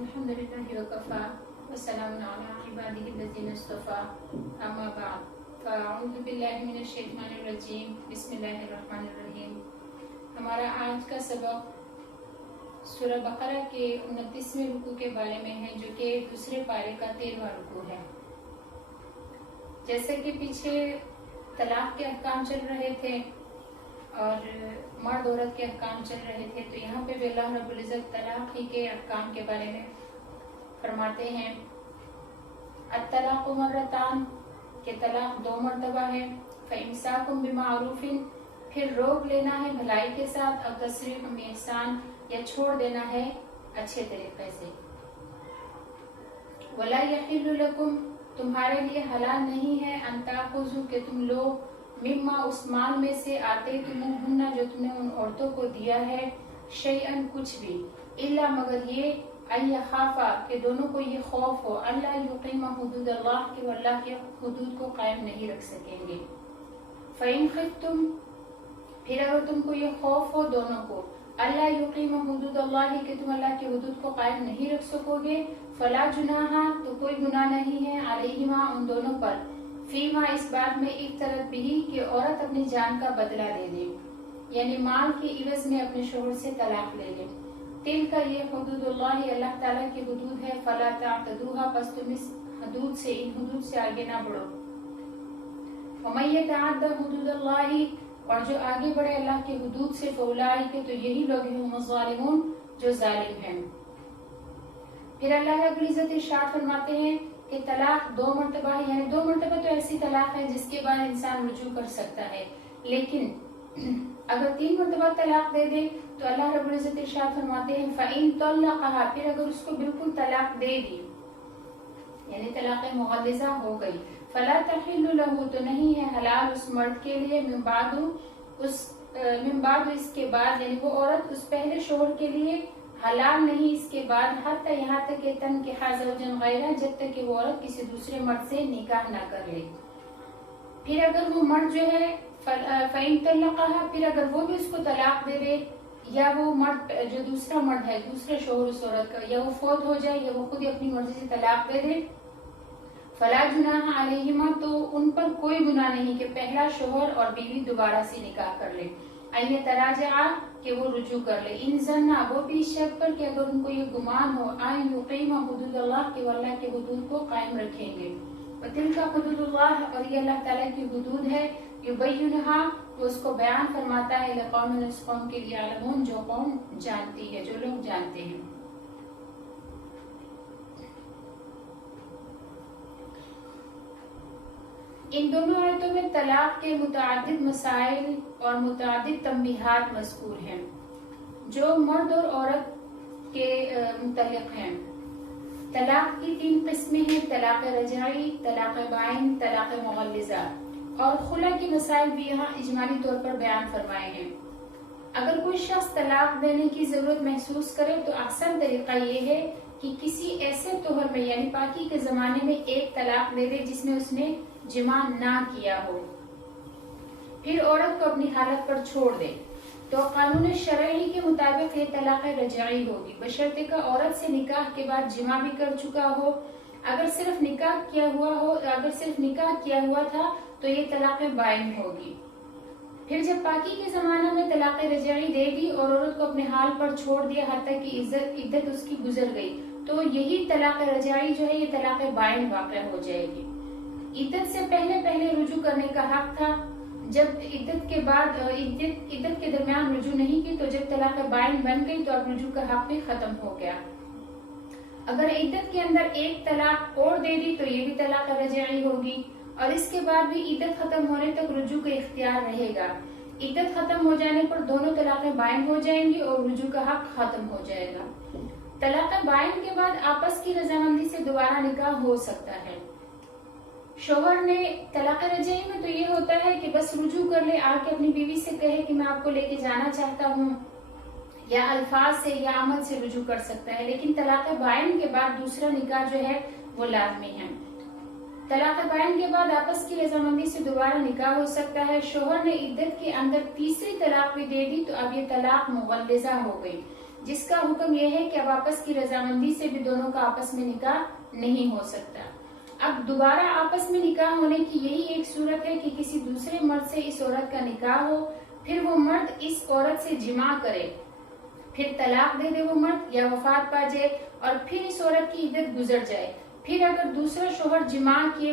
الحمدللہ وکفا والسلام علی عبادہ الذین اصطفیٰ اما بعد فاعوذ باللہ من الشیطان الرجیم بسم اللہ الرحمن الرحیم۔ ہمارا آج کا سبق سورہ بقرہ کے 29ویں رکوع کے بارے میں ہے، جو کہ دوسرے پارے کا 13واں رکوع ہے۔ جیسے کہ پیچھے طلاق کے احکام چل رہے تھے اور مرد عورت کے احکام چل رہے تھے، تو یہاں پہ بھی اللہ رب العزت طلاق ہی کے احکام کے بارے میں فرماتے ہیں الطلاق مرتان، کہ طلاق 2 مرتبہ ہے، فإمساکم بمعروف، پھر روک لینا ہے بھلائی کے ساتھ، اور تسریح بإحسان، یا چھوڑ دینا ہے اچھے طریقے سے۔ ولا یحل لکم، تمہارے لیے حلال نہیں ہے، ان تاخذوا، کہ تم لوگ مما، اس مال میں سے، آتے تمہن، جو تم نے ان عورتوں کو دیا ہے، شیئن، کچھ بھی، الا، مگر یہ، ان یخافا، کہ دونوں کو یہ خوف ہو، اللہ یقیم حدود اللہ، کہ وہ اللہ کے حدود کو قائم نہیں رکھ سکیں گے۔ فإن خفتم، پھر اگر تم کو یہ خوف ہو دونوں کو، اللہ یقیم حدود اللہ، کہ تم اللہ کے حدود کو قائم نہیں رکھ سکو گے، فلا جناح، تو کوئی گناہ نہیں ہے، علیہما، ان دونوں پر، فیما، اس بات میں، افترت بھی، کہ عورت اپنی جان کا بدلہ دے دے، یعنی مال کے عوض میں اپنے شوہر سے طلاق لے لے۔ تل کا، یہ حدود اللہ، اللہ تعالیٰ کی حدود ہے، فلا تعتدوها، پس تم اس حدود سے، ان حدود سے آگے نہ بڑھو۔ ومن یتعد حدود اللہ، اور جو آگے بڑھے اللہ کے حدود سے، فاولئک، تو یہی لوگ ہیں ہم الظالمون، جو ظالم ہیں۔ پھر اللہ رب العزت ارشاد فرماتے ہیں کہ طلاق 2 مرتبہ ہے، یعنی 2 مرتبہ تو ایسی طلاق ہے جس کے بعد انسان رجوع کر سکتا ہے، لیکن اگر 3 مرتبہ طلاق دے دے تو اللہ رب العزت ارشاد فرماتے ہیں فَإِن طَلَّقَهَا، پھر اگر اس کو بالکل طلاق دے دی، یعنی طلاق مغلظہ ہو گئی، فَلَا تَحِلُّ لَهُ، تو نہیں ہے حلال اس مرد کے لیے، من بعد اس کے بعد، یعنی وہ عورت اس پہلے شوہر کے لیے حلال نہیں اس کے بعد، حتی، یہاں تک کہ تنکح زوجا غیرہ، جب تک کہ وہ عورت کسی دوسرے مرد سے نکاح نہ کر لے۔ پھر اگر وہ مرد جو ہے فَإِن طَلَّقَهَا، پھر اگر وہ بھی اس کو طلاق دے دے، یا وہ مرد جو دوسرا مرد ہے، دوسرے شوہر اس عورت کا، یا وہ فوت ہو جائے، یا وہ خود اپنی مرضی سے طلاق دے دے، فلا جناح علیہما، تو ان پر کوئی گناہ نہیں کہ پہلا شوہر اور بیوی دوبارہ سے نکاح کر لے، ان یتراجعا، کہ وہ رجوع کر لے، ان ظنا، وہ بھی شک پر کہ اگر ان کو یہ گمان ہو، ان یقیم حدود اللہ، کہ وہ اللہ کے حدود کو قائم رکھیں گے، وتلک حدود اللہ، اور یہ اللہ تعالیٰ کی حدود ہے، یبینھا، وہ اس کو بیان فرماتا ہے، لقوم، اس قوم کے لیے، یعلمون، جو قوم جانتی ہے، جو لوگ جانتے ہیں۔ ان دونوں آیتوں میں طلاق کے متعدد مسائل اور متعدد تنبیہات مذکور ہیں جو مرد اور عورت کے متعلق ہیں۔ طلاق کی 3 قسمیں ہیں، طلاق رجعی، طلاق بائن، طلاق مغلظہ، اور خلع کے مسائل بھی یہاں اجمالی طور پر بیان فرمائے ہیں۔ اگر کوئی شخص طلاق دینے کی ضرورت محسوس کرے تو احسن طریقہ یہ ہے کہ کسی ایسے طہر میں، یعنی پاکی کے زمانے میں، ایک طلاق دے دے جس میں اس نے جماع نہ کیا ہو، پھر عورت کو اپنی حالت پر چھوڑ دے، تو قانون شرعی کے مطابق یہ طلاق رجعی ہوگی، بشرطے کہ عورت سے نکاح کے بعد جماع بھی کر چکا ہو۔ اگر صرف نکاح کیا ہوا تھا تو یہ طلاق بائن ہوگی۔ پھر جب پاکی کے زمانہ میں طلاق رجعی دے دی اور عورت کو اپنے حال پر چھوڑ دیا حتیٰ کہ عدت اس کی گزر گئی، تو یہی طلاق رجعی جو ہے یہ طلاق بائن واقع ہو جائے گی۔ عدت سے پہلے رجوع کرنے کا حق تھا، جب عدت کے بعد عدت کے درمیان رجوع نہیں کی، تو جب طلاق بائن بن گئی تو اب رجوع کا حق بھی ختم ہو گیا۔ اگر عدت کے اندر ایک طلاق اور دے دی تو یہ بھی طلاق رجعی ہوگی، اور اس کے بعد بھی عدت ختم ہونے تک رجوع کا اختیار رہے گا۔ عدت ختم ہو جانے پر دونوں طلاقیں بائن ہو جائیں گی اور رجوع کا حق ختم ہو جائے گا۔ طلاق بائن کے بعد آپس کی رضامندی سے دوبارہ نکاح ہو سکتا ہے۔ شوہر نے طلاق رجعی میں تو یہ ہوتا ہے کہ بس رجوع کر لے، آ کے اپنی بیوی سے کہے کہ میں آپ کو لے کے جانا چاہتا ہوں، یا الفاظ سے یا عمل سے رجوع کر سکتا ہے، لیکن طلاق بائن کے بعد دوسرا نکاح جو ہے وہ لازمی ہے۔ طلاق بائن کے بعد آپس کی رضامندی سے دوبارہ نکاح ہو سکتا ہے۔ شوہر نے عدت کے اندر تیسری طلاق بھی دے دی تو اب یہ طلاق مغلظہ ہو گئی، جس کا حکم یہ ہے کہ اب آپس کی رضامندی سے بھی دونوں کا آپس میں نکاح نہیں ہو سکتا۔ اب دوبارہ آپس میں نکاح ہونے کی یہی ایک صورت ہے کہ کسی دوسرے مرد سے اس عورت کا نکاح ہو، پھر وہ مرد اس عورت سے جماع کرے، پھر طلاق دے وہ مرد یا وفات پا جائے اور پھر اس عورت کی عدت گزر جائے، پھر اگر دوسرا شوہر جماع کیے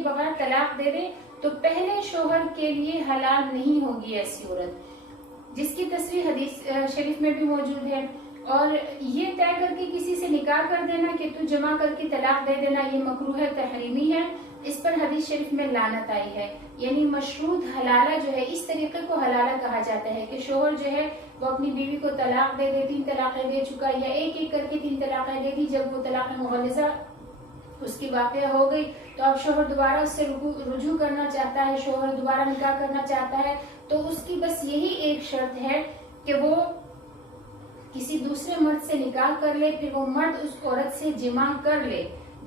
بغیر طلاق دے تو پہلے شوہر کے لیے حلال نہیں ہوگی ایسی عورت، جس کی تصریح حدیث شریف میں بھی موجود ہے۔ اور یہ طے کر کے کسی سے نکاح کر دینا کہ تو جمع کر کے طلاق دے دینا، یہ مکروہ تحریمی ہے، اس پر حدیث شریف میں لعنت آئی ہے۔ یعنی مشروط حلالہ جو ہے، اس طریقے کو حلالہ کہا جاتا ہے کہ شوہر جو ہے وہ اپنی بیوی کو طلاق دے 3 طلاقیں دے چکا یا ایک کر کے 3 طلاقیں دے دی، جب وہ طلاق مغلظہ اس کی واقع ہو گئی تو اب شوہر دوبارہ اس سے رجوع کرنا چاہتا ہے، شوہر دوبارہ نکاح کرنا چاہتا ہے، تو اس کی بس یہی ایک شرط ہے کہ وہ کسی دوسرے مرد سے نکاح کر لے، پھر وہ مرد اس عورت سے جماع کر لے،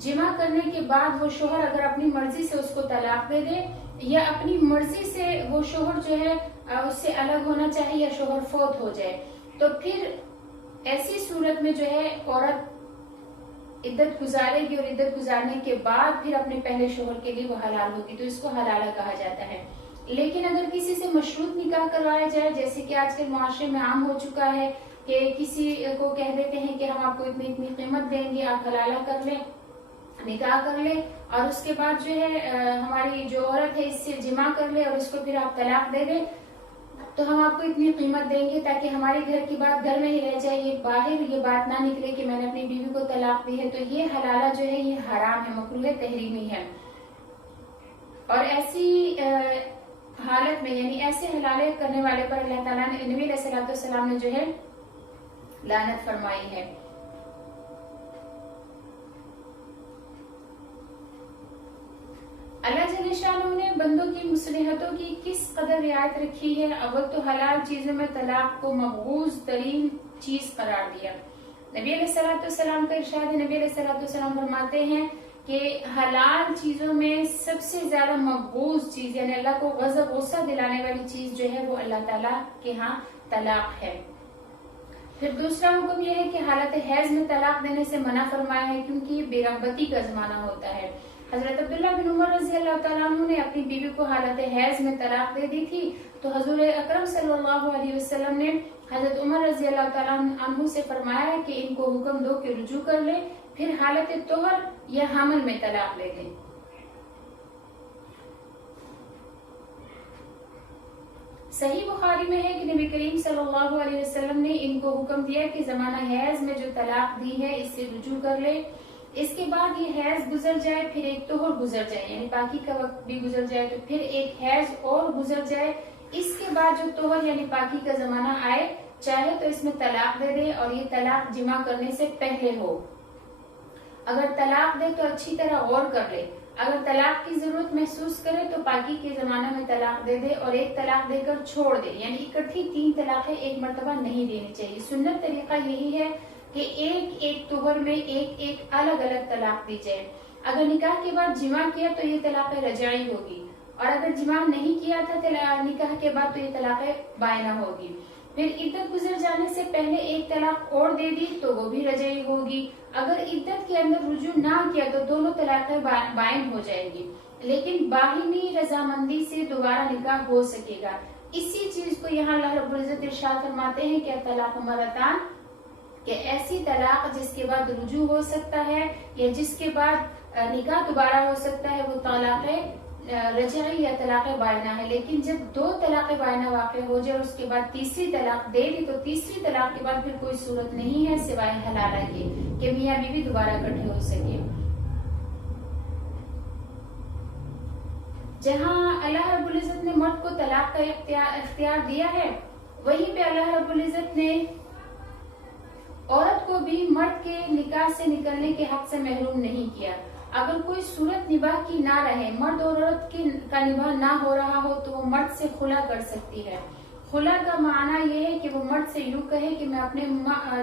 جماع کرنے کے بعد وہ شوہر اگر اپنی مرضی سے اس کو طلاق دے دے یا اپنی مرضی سے وہ شوہر جو ہے اس سے الگ ہونا چاہے یا شوہر فوت ہو جائے، تو پھر ایسی صورت میں جو ہے عورت عدت گزارے گی اور عدت گزارنے کے بعد پھر اپنے پہلے شوہر کے لیے وہ حلال ہوگی، تو اس کو حلالہ کہا جاتا ہے۔ لیکن اگر کسی سے مشروط نکاح کروایا جائے، جیسے کہ آج کل معاشرے میں عام ہو چکا ہے کہ کسی کو کہہ دیتے ہیں کہ ہم آپ کو اتنی قیمت دیں گے، آپ حلالہ کر لیں، نکاح کر لیں اور اس کے بعد جو ہے ہماری جو عورت ہے اس سے جماع کر لے اور اس کو پھر آپ طلاق دے دیں تو ہم آپ کو اتنی قیمت دیں گے تاکہ ہمارے گھر کی بات گھر میں ہی رہ جائے، یہ باہر یہ بات نہ نکلے کہ میں نے اپنی بیوی کو طلاق دی ہے، تو یہ حلالہ جو ہے یہ حرام ہے، مکروہ تحریمی ہے۔ اور ایسی حالت میں یعنی ایسے حلالے کرنے والے پر اللہ تعالیٰ نے نبی علیہ السلام نے جو ہے لعنت فرمائی ہے۔ اللہ جل شانہ نے بندوں کی مصلحتوں کی کس قدر رعایت رکھی ہے۔ اول تو حلال چیزوں میں طلاق کو مبغوض ترین چیز قرار دیا۔ نبی علیہ السلام کا ارشاد ہے، نبی علیہ السلام فرماتے ہیں کہ حلال چیزوں میں سب سے زیادہ مبغوض چیز یعنی اللہ کو غصہ دلانے والی چیز جو ہے وہ اللہ تعالیٰ کے ہاں طلاق ہے۔ پھر دوسرا حکم یہ ہے کہ حالت حیض میں طلاق دینے سے منع فرمایا ہے کیونکہ یہ بے رغبتی کا زمانہ ہوتا ہے۔ حضرت عبداللہ بن عمر رضی اللہ تعالیٰ عنہ نے اپنی بیوی کو حالت حیض میں طلاق دے دی تھی، تو حضور اکرم صلی اللہ علیہ وسلم نے حضرت عمر رضی اللہ تعالیٰ عنہ سے فرمایا ہے کہ ان کو حکم دو کہ رجوع کر لے، پھر حالت طہر یا حمل میں طلاق لے دیں۔ صحیح بخاری میں ہے کہ نبی کریم صلی اللہ علیہ وسلم نے ان کو حکم دیا کہ زمانہ حیض میں جو طلاق دی ہے اس سے رجوع کر لے، اس کے بعد یہ حیض گزر جائے، پھر ایک طہر گزر جائے یعنی پاکی کا وقت بھی گزر جائے، تو پھر ایک حیض اور گزر جائے، اس کے بعد جو طہر یعنی پاکی کا زمانہ آئے چاہے تو اس میں طلاق دے دے اور یہ طلاق جمع کرنے سے پہلے ہو۔ اگر طلاق دے تو اچھی طرح غور کر لے، اگر طلاق کی ضرورت محسوس کرے تو پاکی کے زمانہ میں طلاق دے دے اور ایک طلاق دے کر چھوڑ دے، یعنی اکٹھی 3 طلاقیں ایک مرتبہ نہیں دینی چاہیے۔ سنت طریقہ یہی ہے کہ ایک طہر میں ایک الگ الگ طلاق دی جائے۔ اگر نکاح کے بعد جمع کیا تو یہ طلاق رجعی ہوگی، اور اگر جمع نہیں کیا تھا نکاح کے بعد تو یہ طلاق بائنہ ہوگی۔ پھر عدت گزر جانے سے پہلے ایک طلاق اور دے دی تو وہ بھی رجعی ہوگی۔ اگر عدت کے اندر رجوع نہ کیا تو دونوں طلاقیں بائن ہو جائیں گی، لیکن باہمی رضامندی سے دوبارہ نکاح ہو سکے گا۔ اسی چیز کو یہاں اللہ رب العزت ارشاد فرماتے ہیں کہ طلاق مرتان، کہ ایسی طلاق جس کے بعد رجوع ہو سکتا ہے یا جس کے بعد نکاح دوبارہ ہو سکتا ہے وہ طلاق رجعی یا طلاق بائنہ ہے۔ لیکن جب 2 طلاق بائنہ واقع ہو جائے اور اس کے بعد تیسری طلاق دے دی تو تیسری طلاق کے بعد پھر کوئی صورت نہیں ہے سوائے حلالہ کے کہ میاں بیوی دوبارہ اکٹھے ہو سکے۔ جہاں اللہ رب العزت نے مرد کو طلاق کا اختیار دیا ہے، وہیں پہ اللہ رب العزت نے عورت کو بھی مرد کے نکاح سے نکلنے کے حق سے محروم نہیں کیا۔ اگر کوئی صورت نباہ کی نہ رہے، مرد اور عورت کا نباہ نہ ہو رہا ہو تو وہ مرد سے خلا کر سکتی ہے۔ خلا کا معنی یہ ہے کہ وہ مرد سے یوں کہے کہ میں اپنے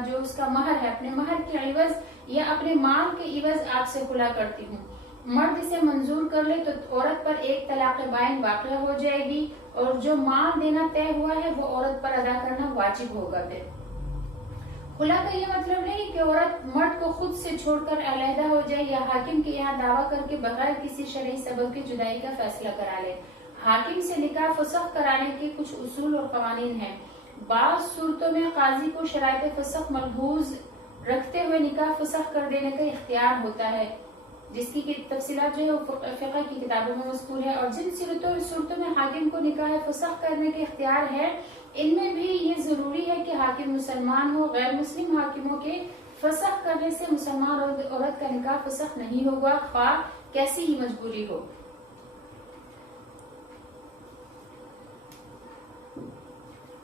جو اس کا مہر ہے، اپنے مہر کے عوض یا اپنے مال کے عوض آپ سے خلا کرتی ہوں۔ مرد اسے منظور کر لے تو عورت پر ایک طلاق بائن واقع ہو جائے گی اور جو مال دینا طے ہوا ہے وہ عورت پر ادا کرنا واجب ہوگا۔ پھر خلا کا یہ مطلب نہیں کہ عورت مرد کو خود سے چھوڑ کر علیحدہ ہو جائے یا حاکم کے یہاں دعویٰ کر کے بغیر کسی شرعی سبب کی جدائی کا فیصلہ کرا لے۔ حاکم سے نکاح فسخ کرانے کے کچھ اصول اور قوانین ہیں۔ بعض صورتوں میں قاضی کو شرائط فسخ ملحوظ رکھتے ہوئے نکاح فسخ کر دینے کا اختیار ہوتا ہے، جس کی تفصیلات جو ہے وہ فقہ کی کتابوں میں مذکور ہے، اور جن صورتوں میں حاکم کو نکاح فسخ کرنے کا اختیار ہے ان میں بھی یہ ضروری ہے کہ حاکم مسلمان ہو۔ غیر مسلم حاکموں کے فسخ کرنے سے مسلمان عورت کا نکاح فسخ نہیں ہوگا، خواہ کیسی ہی مجبوری ہو۔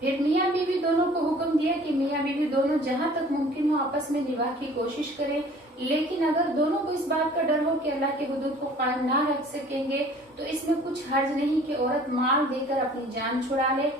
پھر میاں بیوی دونوں کو حکم دیا کہ میاں بیوی دونوں جہاں تک ممکن ہو آپس میں نکاح کی کوشش کریں، لیکن اگر دونوں کو اس بات کا ڈر ہو کہ اللہ کے حدود کو قائم نہ رکھ سکیں گے تو اس میں کچھ حرج نہیں کہ عورت مال دے کر اپنی جان چھڑا لے،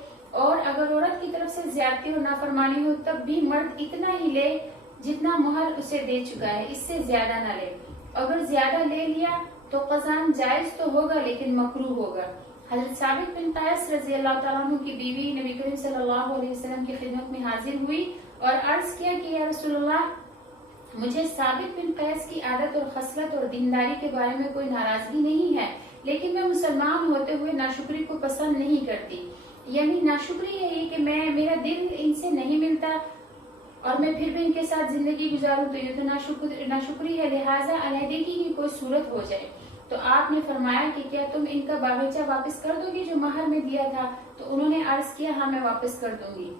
اور اگر عورت کی طرف سے زیادتی اور نافرمانی ہو تب بھی مرد اتنا ہی لے جتنا مہر اسے دے چکا ہے، اس سے زیادہ نہ لے۔ اگر زیادہ لے لیا تو قضاً جائز تو ہوگا لیکن مکروہ ہوگا۔ حضرت ثابت بن قیس رضی اللہ تعالیٰ عنہ کی بیوی نبی کریم صلی اللہ علیہ وسلم کی خدمت میں حاضر ہوئی اور عرض کیا کہ یا رسول اللہ، مجھے ثابت بن قیس کی عادت اور خصلت اور دینداری کے بارے میں کوئی ناراضگی نہیں ہے، لیکن میں مسلمان ہوتے ہوئے ناشکری کو پسند نہیں کرتی، یعنی ناشکری ہے یہ کہ میرا دل ان سے نہیں ملتا اور میں پھر بھی ان کے ساتھ زندگی گزاروں تو یہ تو ناشکری ہے، لہٰذا علیحدگی کی کوئی صورت ہو جائے۔ تو آپ نے فرمایا کہ کیا تم ان کا باغیچہ واپس کر دو گی جو مہر میں دیا تھا؟ تو انہوں نے عرض کیا ہاں میں واپس کر دوں گی۔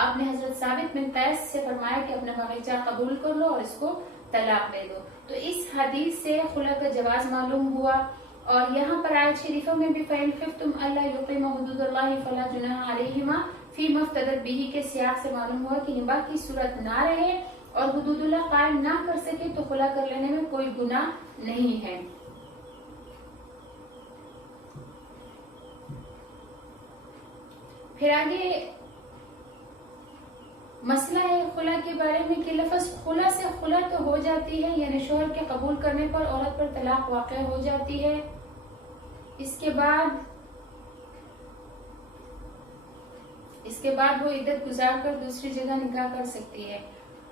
آپ نے حضرت ثابت بن قیس سے فرمایا کہ اپنا باغیچہ قبول کر لو اور اس کو طلاق دے دو۔ تو اس حدیث سے خلا کا جواز معلوم ہوا، اور یہاں پر آیت شریفوں میں بھی فَإِنْ خِفْتُمْ أَلَّا يُقِيمَا حُدُودَ اللَّهِ فَلَا جُنَاحَ عَلَيْهِمَا فِي مَا افْتَدَتْ بِهِ کے سیاق سے معلوم ہوا کہ نباہ کی صورت نہ رہے اور حدود اللہ قائم نہ کر سکے تو خلا کر لینے میں کوئی گناہ نہیں ہے۔ پھر آگے مسئلہ ہے خلا کے بارے میں کہ لفظ خلا سے خلا تو ہو جاتی ہے، یعنی شوہر کے قبول کرنے پر عورت پر طلاق واقع ہو جاتی ہے، اس کے بعد وہ عدت گزار کر دوسری جگہ نکاح کر سکتی ہے،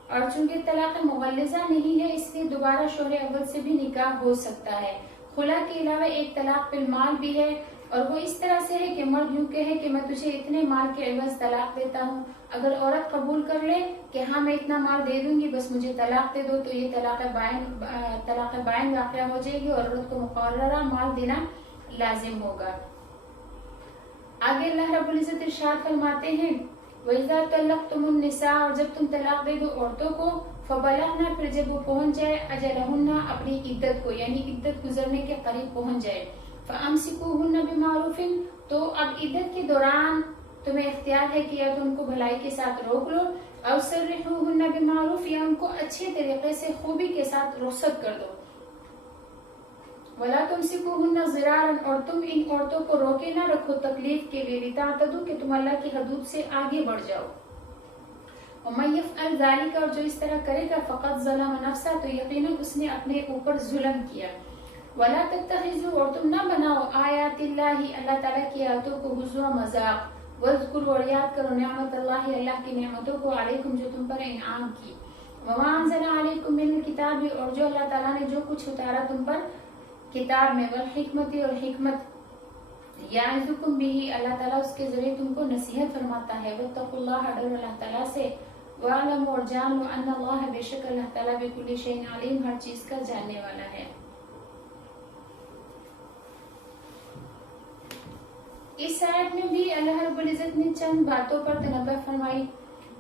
اور چونکہ طلاق مغلظہ نہیں ہے اس لیے دوبارہ شوہر اول سے بھی نکاح ہو سکتا ہے۔ خلا کے علاوہ ایک طلاق بالمال بھی ہے، اور وہ اس طرح سے ہے کہ مرد یوں کہے کہ میں تجھے اتنے مال کے عوض طلاق دیتا ہوں، اگر عورت قبول کر لے کہ ہاں میں اتنا مال دے دوں گی بس مجھے طلاق دے دو تو یہ طلاق بائن واقع ہو جائے گی اور عورت کو مقررہ مال دینا لازم ہوگا۔ آگے اللہ رب العزت ارشاد فرماتے ہیں وَإِذَا طَلَّقْتُمُ النِّسَاءَ، اور جب تم طلاق دے دو عورتوں کو، فَبَلَغْنَا، پھر جب وہ پہنچ جائے، أَجَلَهُنَّ، اپنی عدت کو، یعنی عدت گزرنے کے قریب پہنچ جائے، فَأَمْسِكُوهُنَّ بِمَعْرُوفٍ، تو اب عدت کے دوران تمہیں اختیار ہے کہ یا تو ان کو بھلائی کے ساتھ روک لو، اور سرحوهن بمعروف، یا ان کو اچھے طریقے سے خوبی کے ساتھ رخصت کر دو، ولا تمسكوهن ضرارا، اور تم ان عورتوں کو روکے نہ رکھو تکلیف کے لیے، لتعتدوا، کہ تم اللہ کی حدود سے آگے بڑھ جاؤ، ومن يفعل ذلك، اور جو اس طرح کرے گا، فقد ظلم نفسه، تو یقیناً اس نے اپنے اوپر ظلم کیا، ولا تتخذوا، اور تم نہ بناؤ، آیات اللہ، اللہ تعالیٰ کی آیاتوں کو ہزوا مذاق، واذکروا، اور یاد کرو، نعمت اللہ، اللہ کی نعمتوں کو، علیکم، جو تم پر انعام کی، وما انزل علیکم من الکتاب، اور جو اللہ تعالیٰ نے جو کچھ اتارا تم پر کتاب میں، والحکمت، اور حکمت، یعظکم بہ، اللہ تعالیٰ اس کے ذریعے تم کو نصیحت فرماتا ہے، واتقوا اللہ، ڈرو اللہ تعالیٰ سے، وَاعْلَمُوا، اور جان لو، ان اللہ، بے شک اللہ تعالیٰ، بِكُلِّ شَيْءٍ عَلِيمٌ، ہر چیز کا جاننے والا ہے۔ اس آیت میں بھی اللہ رب العزت نے چند باتوں پر تنبہ فرمائی۔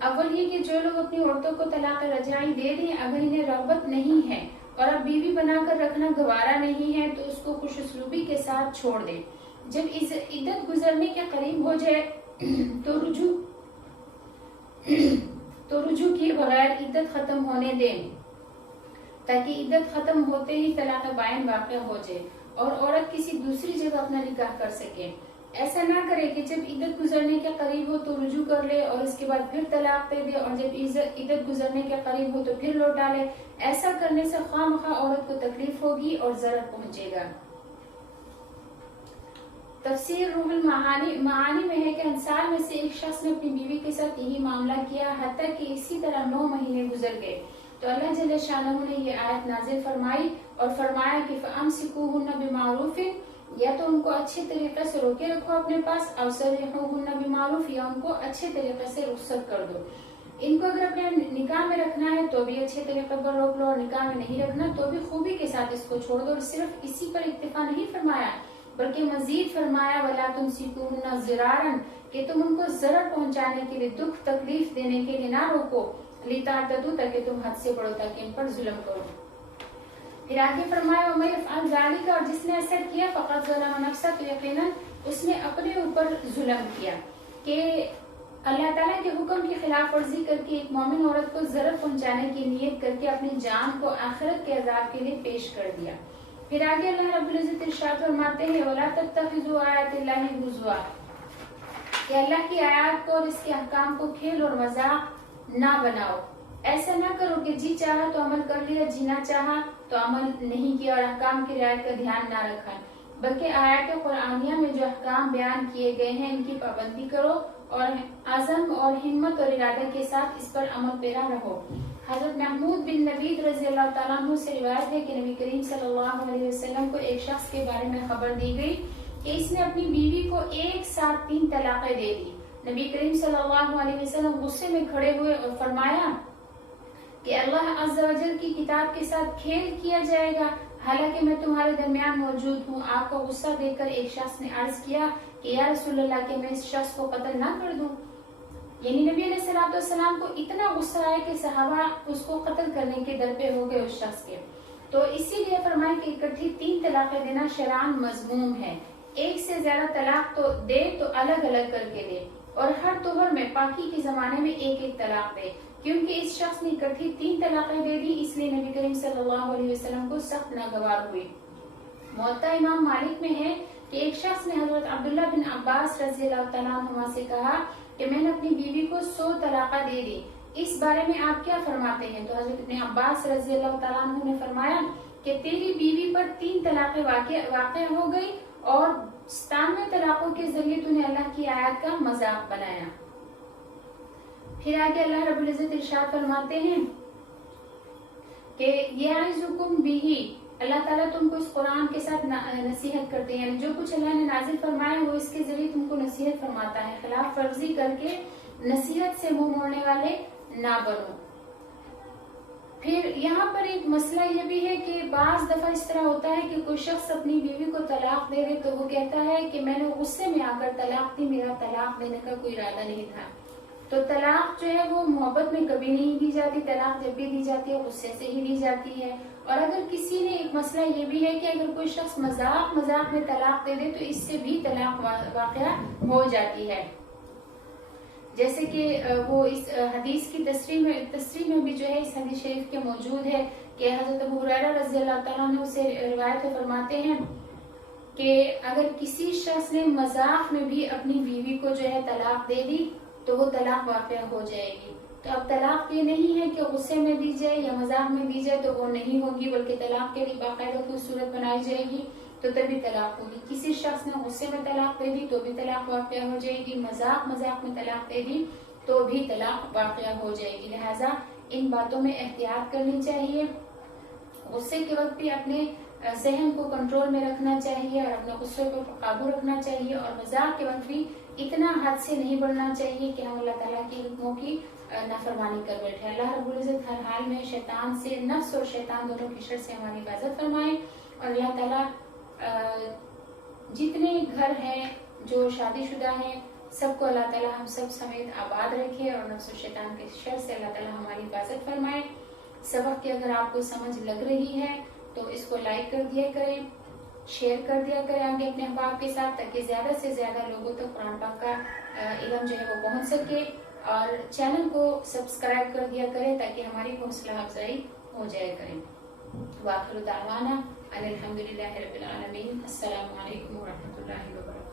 اول یہ کہ جو لوگ اپنی عورتوں کو طلاق رجعی دے دیں اگر انہیں رغبت نہیں ہے اور اب بیوی بنا کر رکھنا گوارا نہیں ہے تو اس کو خوش اسلوبی کے ساتھ چھوڑ دیں، جب عدت گزرنے کے قریب ہو جائے تو رجوع کیے بغیر عدت ختم ہونے دیں، تاکہ عدت ختم ہوتے ہی طلاق بائن واقع ہو جائے اور عورت کسی دوسری جگہ اپنا نکاح کر سکے۔ ایسا نہ کرے کہ جب عدت گزرنے کے قریب ہو تو رجوع کر لے اور اس کے بعد پھر طلاق دے دے، اور جب عدت گزرنے کے قریب ہو تو پھر لوٹا لے۔ ایسا کرنے سے خواہ مخواہ عورت کو تکلیف ہوگی اور ضرر پہنچے گا۔ تفسیر روح المعانی میں ہے کہ انصار میں سے ایک شخص نے اپنی بیوی کے ساتھ یہی معاملہ کیا، حتیٰ کہ اسی طرح 9 مہینے گزر گئے تو اللہ جل شانہ نے یہ آیت نازل فرمائی اور فرمایا کہ فَأَمْسِكُوهُنَّ بِمَعْرُوفٍ، یا تو ان کو اچھے طریقے سے روکے رکھو اپنے پاس، اور سَرِّحُوهُنَّ بِمَعْرُوفٍ، یا ان کو اچھے طریقے سے رخصت کر دو۔ ان کو اگر اپنے نکاح میں رکھنا ہے تو بھی اچھے طریقے پر روک لو، اور نکاح میں نہیں رکھنا تو بھی خوبی کے ساتھ اس کو چھوڑ دو۔ اور صرف اسی پر اکتفا نہیں فرمایا بلکہ مزید فرمایا وَلَا تُمْسِكُوهُنَّ ضِرَارًا، کہ تم ان کو ضرر پہنچانے کے لیے، دکھ تکلیف دینے کے لیے نہ روکو، لِتَعْتَدُوا، تاکہ تم حد سے بڑھو، تاکہ ان پر ظلم کرو۔ پھر آگے فرمایا وَمَن يَفْعَلْ ذَلِكَ، اور جس نے ایسا کیا فَقَدْ ظَلَمَ نَفْسَهُ، تو یقیناً اس نے اپنے اوپر ظلم کیا کہ اللہ تعالیٰ کے حکم کی خلاف ورزی کر کے ایک مومن عورت کو ضرر پہنچانے کی نیت کر کے اپنی جان کو آخرت کے عذاب کے لیے پیش کر دیا۔ پھر آگے اللہ رب العزت ارشاد فرماتے ہیں وَلَا تَتَّخِذُوا آیَاتِ اللَّهِ هُزُوًا، کہ اللہ کی آیات کو اور اس کے احکام کو کھیل اور مذاق نہ بناؤ۔ ایسا نہ کرو کہ جی چاہا تو عمل کر لیا، جینا چاہا تو عمل نہیں کیا اور احکام کی رعایت کا دھیان نہ رکھا، بلکہ آیات قرآنیہ میں جو احکام بیان کیے گئے ہیں ان کی پابندی کرو اور عزم اور ہمت اور ارادہ کے ساتھ اس پر عمل پیرا رہو۔ حضرت محمود بن نبید رضی اللہ تعالیٰ عنہ سے روایت ہے کہ نبی کریم صلی اللہ علیہ وسلم کو ایک شخص کے بارے میں خبر دی گئی کہ اس نے اپنی بیوی کو ایک ساتھ 3 طلاقیں دے دی۔ نبی کریم صلی اللہ علیہ وسلم غصے میں کھڑے ہوئے اور فرمایا کہ اللہ عز و جل کی کتاب کے ساتھ کھیل کیا جائے گا، حالانکہ میں تمہارے درمیان موجود ہوں۔ آپ کو غصہ دیکھ کر ایک شخص نے عرض کیا کہ یا رسول اللہ، کہ میں اس شخص کو قتل نہ کر دوں؟ یعنی نبی علیہ السلام کو اتنا غصہ آیا کہ صحابہ اس کو قتل کرنے کے در پہ ہو گئے اس شخص کے۔ تو اسی لیے فرمائے کہ اکٹھی 3 طلاقیں دینا شرعاً مذموم ہے۔ ایک سے زیادہ طلاق تو دے تو الگ الگ کر کے دے، اور ہر طہر میں پاکی کے زمانے میں ایک طلاق دے، کیونکہ اس شخص نے اکٹھی 3 طلاقیں دے دی، اس لیے نبی کریم صلی اللہ علیہ وسلم کو سخت ناگوار ہوئی۔ موطا امام مالک میں ہے کہ ایک شخص نے حضرت عبداللہ بن عباس رضی اللہ تعالیٰ عنہما سے کہا کہ میں نے اپنی بیوی کو 100 طلاقیں دے دی، اس بارے میں آپ کیا فرماتے ہیں؟ تو حضرت ابن عباس رضی اللہ تعالیٰ عنہ نے فرمایا کہ تیری بیوی پر 3 طلاقیں واقع ہو گئی اور 97 طلاقوں کے ذریعے تو نے اللہ کی آیات کا مذاق بنایا۔ پھر آگے اللہ رب العزت ارشاد فرماتے ہیں کہ یعظکم بہ، اللہ تعالیٰ تم کو اس قرآن کے ساتھ نصیحت کرتے ہیں، جو کچھ اللہ نے نازل فرمایا وہ اس کے ذریعے تم کو نصیحت فرماتا ہے، خلاف ورزی کر کے نصیحت سے منہ موڑنے والے نہ بنو۔ پھر یہاں پر ایک مسئلہ یہ بھی ہے کہ بعض دفعہ اس طرح ہوتا ہے کہ کوئی شخص اپنی بیوی کو طلاق دے دے تو وہ کہتا ہے کہ میں نے غصے میں آ کر طلاق دی، میرا طلاق دینے کا کوئی ارادہ نہیں تھا۔ تو طلاق جو ہے وہ محبت میں کبھی نہیں دی جاتی، طلاق جب بھی دی جاتی ہے غصے سے ہی دی جاتی ہے۔ اور اگر کسی نے ایک مسئلہ یہ بھی ہے کہ اگر کوئی شخص مذاق میں طلاق دے دے تو اس سے بھی طلاق واقعہ ہو جاتی ہے، جیسے کہ وہ اس حدیث کی تصریح میں بھی جو ہے اس حدیث شریف کے موجود ہے کہ حضرت ابو ہریرہ رضی اللہ تعالیٰ عنہ سے روایت فرماتے ہیں کہ اگر کسی شخص نے مذاق میں بھی اپنی بیوی کو جو ہے طلاق دے دی تو وہ طلاق واقع ہو جائے گی۔ تو اب طلاق یہ نہیں ہے کہ غصے میں دی جائے یا مذاق میں دی جائے تو وہ نہیں ہوگی، بلکہ طلاق کے لیے باقاعدہ کوئی صورت بنائی جائے گی تو تبھی طلاق ہوگی۔ کسی شخص نے غصے میں طلاق دے دی تو بھی طلاق واقع ہو جائے گی، مذاق میں طلاق دے دی تو بھی طلاق واقع ہو جائے گی۔ لہٰذا ان باتوں میں احتیاط کرنی چاہیے، غصے کے وقت بھی اپنے ذہن کو کنٹرول میں رکھنا چاہیے اور اپنے غصے پر قابو رکھنا چاہیے، اور مذاق کے وقت بھی اتنا حد سے نہیں بڑھنا چاہیے کہ ہم اللہ تعالیٰ کی حکموں کی نافرمانی کر بیٹھے۔ اللہ رب العزت ہر حال میں شیطان سے، نفس اور شیطان دونوں کی شر سے ہماری حفاظت فرمائے، اور اللہ تعالیٰ جتنے گھر ہیں جو شادی شدہ ہیں سب کو اللہ تعالیٰ ہم سب سمیت آباد رکھے، اور نفس و شیطان کے شر سے اللہ تعالیٰ ہماری حفاظت فرمائے۔ سبق کی اگر آپ کو سمجھ لگ رہی ہے تو اس کو لائک کر دیا کریں، شیئر کر دیا کریں آگے اپنے احباب کے ساتھ، تاکہ زیادہ سے زیادہ لوگوں تک قرآن پاک کا علم جو ہے وہ پہنچ سکے، اور چینل کو سبسکرائب کر دیا کریں تاکہ ہماری حوصلہ افزائی ہو جائے کریں۔ وآخر دعوانا ان الحمدللہ رب العالمین۔ السلام علیکم ورحمۃ اللہ وبرکاتہ۔